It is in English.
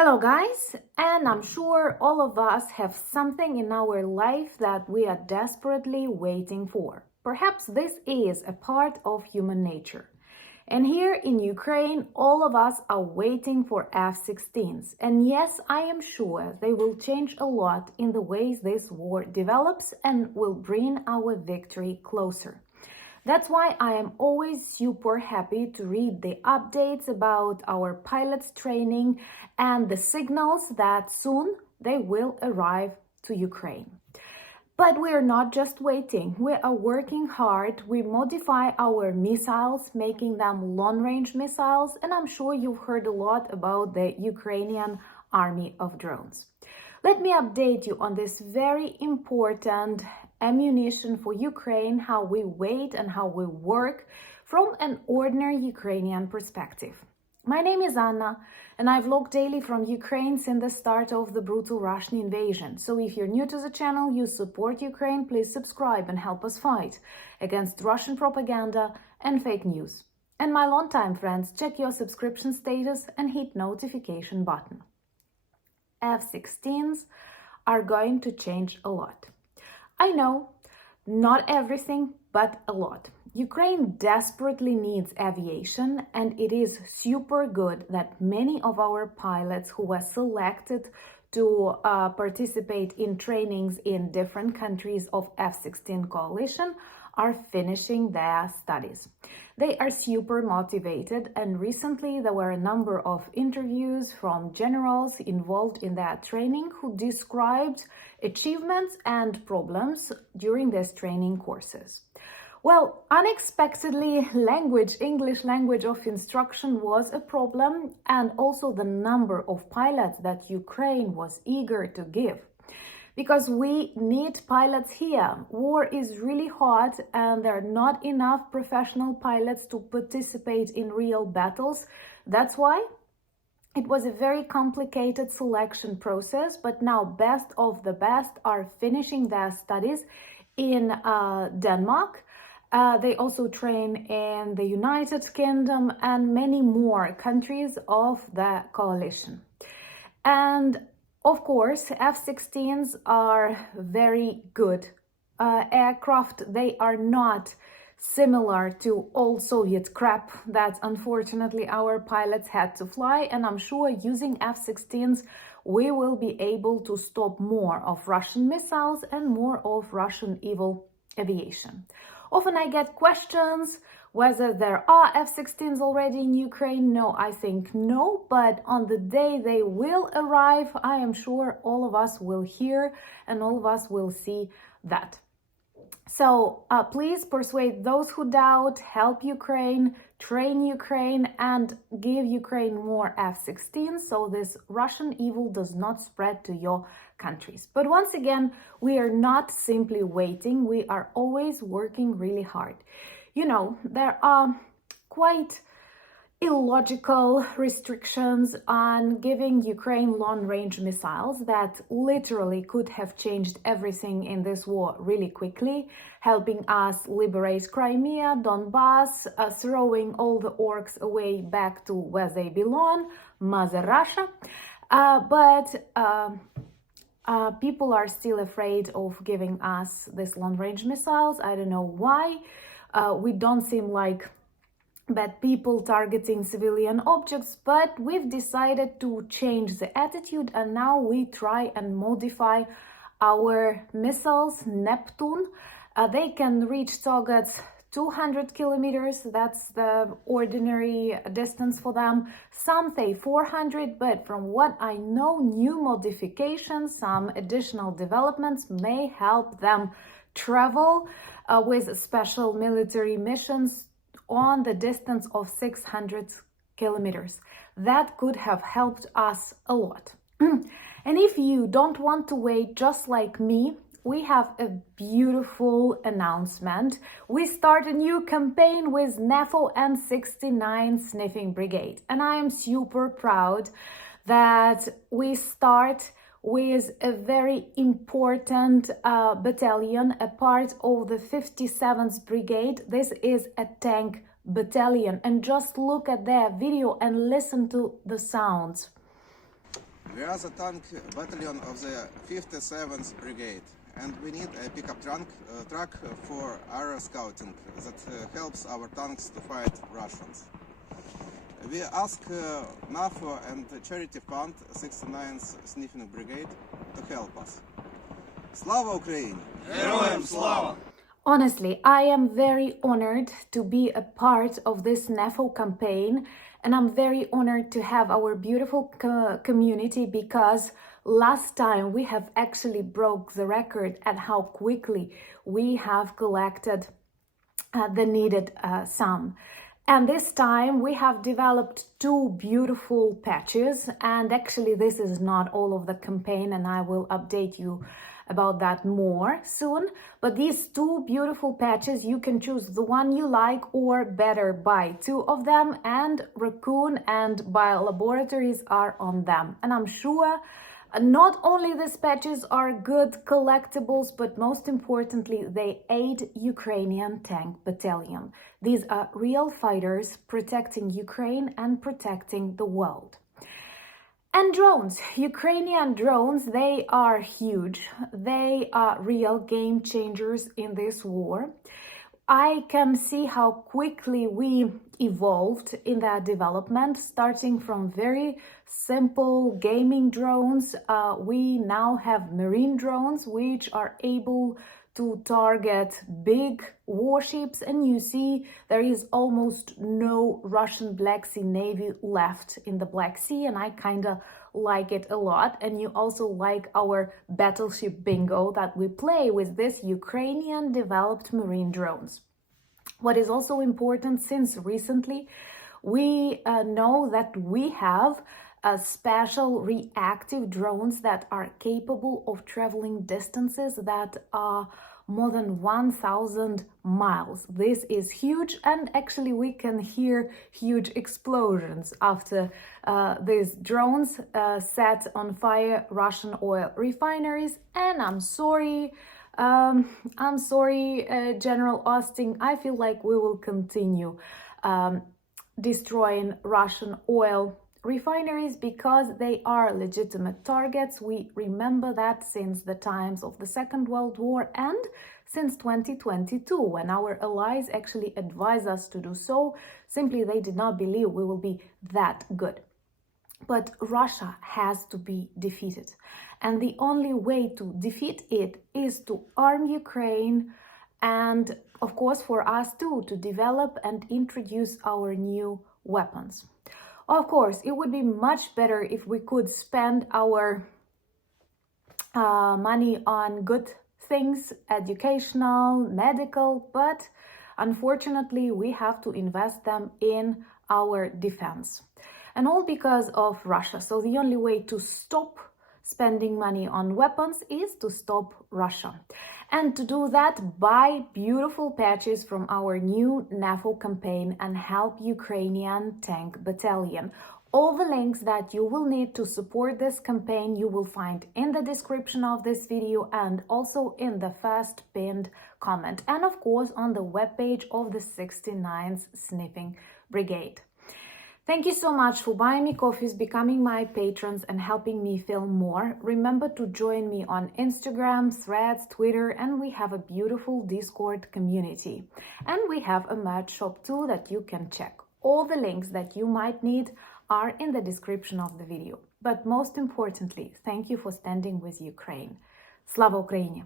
Hello guys, and I'm sure all of us have something in our life that we are desperately waiting for. Perhaps this is a part of human nature. And here in Ukraine, all of us are waiting for F-16s. And yes, I am sure they will change a lot in the ways this war develops and will bring our victory closer. That's why I am always super happy to read the updates about our pilots training and the signals that soon they will arrive to Ukraine. But we are not just waiting, we are working hard. We modify our missiles, making them long-range missiles, and I'm sure you've heard a lot about the Ukrainian army of drones. Let me update you on this very important ammunition for Ukraine, how we wait and how we work from an ordinary Ukrainian perspective. My name is Anna, and I vlog daily from Ukraine since the start of the brutal Russian invasion. So if you're new to the channel, you support Ukraine, please subscribe and help us fight against Russian propaganda and fake news. And my longtime friends, check your subscription status and hit notification button. F-16s are going to change a lot. I know, not everything, but a lot. Ukraine desperately needs aviation, and it is super good that many of our pilots who were selected to participate in trainings in different countries of F-16 coalition are finishing their studies. They are super motivated, and recently there were a number of interviews from generals involved in their training who described achievements and problems during these training courses. Well, unexpectedly, English language of instruction was a problem, and also the number of pilots that Ukraine was eager to give. Because we need pilots here. War is really hot and there are not enough professional pilots to participate in real battles. That's why it was a very complicated selection process, but now best of the best are finishing their studies in Denmark. They also train in the United Kingdom and many more countries of the coalition. And of course, F-16s are very good aircraft. They are not similar to all Soviet crap that unfortunately our pilots had to fly. And I'm sure using F-16s, we will be able to stop more of Russian missiles and more of Russian evil aviation. Often I get questions whether there are F-16s already in Ukraine. No, I think no, but on the day they will arrive, I am sure all of us will hear and all of us will see that. So please persuade those who doubt, help Ukraine, train Ukraine, and give Ukraine more F-16s so this Russian evil does not spread to your countries. But once again, we are not simply waiting, we are always working really hard. You know, there are quite illogical restrictions on giving Ukraine long-range missiles that literally could have changed everything in this war really quickly, helping us liberate Crimea, Donbass, throwing all the orcs away back to where they belong, Mother Russia. But people are still afraid of giving us these long-range missiles. I don't know why. We don't seem like bad people targeting civilian objects, but we've decided to change the attitude, and now we try and modify our missiles. Neptune, they can reach targets 200 kilometers, that's the ordinary distance for them. Some say 400, but from what I know, new modifications, some additional developments may help them travel with special military missions on the distance of 600 kilometers. That could have helped us a lot. And if you don't want to wait just like me, we have a beautiful announcement. We start a new campaign with NAFO and 69 Sniffing Brigade. And I am super proud that we start with a very important battalion, a part of the 57th Brigade. This is a Tank Battalion. And just look at their video and listen to the sounds. We are the Tank Battalion of the 57th Brigade, and we need a pickup truck for air scouting that helps our tanks to fight Russians. We ask NAFO and charity fund 69th Sniffing Brigade to help us. Slava Ukraini! Героям слава! Honestly, I am very honored to be a part of this NAFO campaign, and I'm very honored to have our beautiful community, because last time we have actually broke the record at how quickly we have collected the needed sum. And this time we have developed two beautiful patches, and actually this is not all of the campaign, and I will update you about that more soon. But these two beautiful patches, you can choose the one you like, or better buy two of them, and Raccoon and Biolaboratories are on them. And I'm sure not only these patches are good collectibles, but most importantly, they aid Ukrainian Tank Battalion. These are real fighters protecting Ukraine and protecting the world. And drones, Ukrainian drones, they are huge. They are real game changers in this war. I can see how quickly we evolved in that development, starting from very simple gaming drones. We now have marine drones, which are able to target big warships, and you see there is almost no Russian Black Sea Navy left in the Black Sea, and I kind of like it a lot. And you also like our battleship bingo that we play with this Ukrainian developed marine drones. What is also important, since recently we know that we have special reactive drones that are capable of traveling distances that are more than 1,000 miles. This is huge, and actually we can hear huge explosions after these drones set on fire Russian oil refineries. And I'm sorry, General Austin, I feel like we will continue destroying Russian oil refineries because they are legitimate targets. We remember that since the times of the Second World War and since 2022, when our allies actually advised us to do so. Simply, they did not believe we will be that good. But Russia has to be defeated. And the only way to defeat it is to arm Ukraine, and of course for us too, to develop and introduce our new weapons. Of course, it would be much better if we could spend our money on good things, educational, medical, but unfortunately we have to invest them in our defense. And all because of Russia. So the only way to stop spending money on weapons is to stop Russia. And to do that, buy beautiful patches from our new NAFO campaign and help Ukrainian Tank Battalion. All the links that you will need to support this campaign you will find in the description of this video, and also in the first pinned comment, and of course on the webpage of the 69th Sniffing Brigade. Thank you so much for buying me coffees, becoming my patrons, and helping me film more. Remember to join me on Instagram, Threads, Twitter, and we have a beautiful Discord community. And we have a merch shop too that you can check. All the links that you might need are in the description of the video. But most importantly, thank you for standing with Ukraine. Slava Ukraini!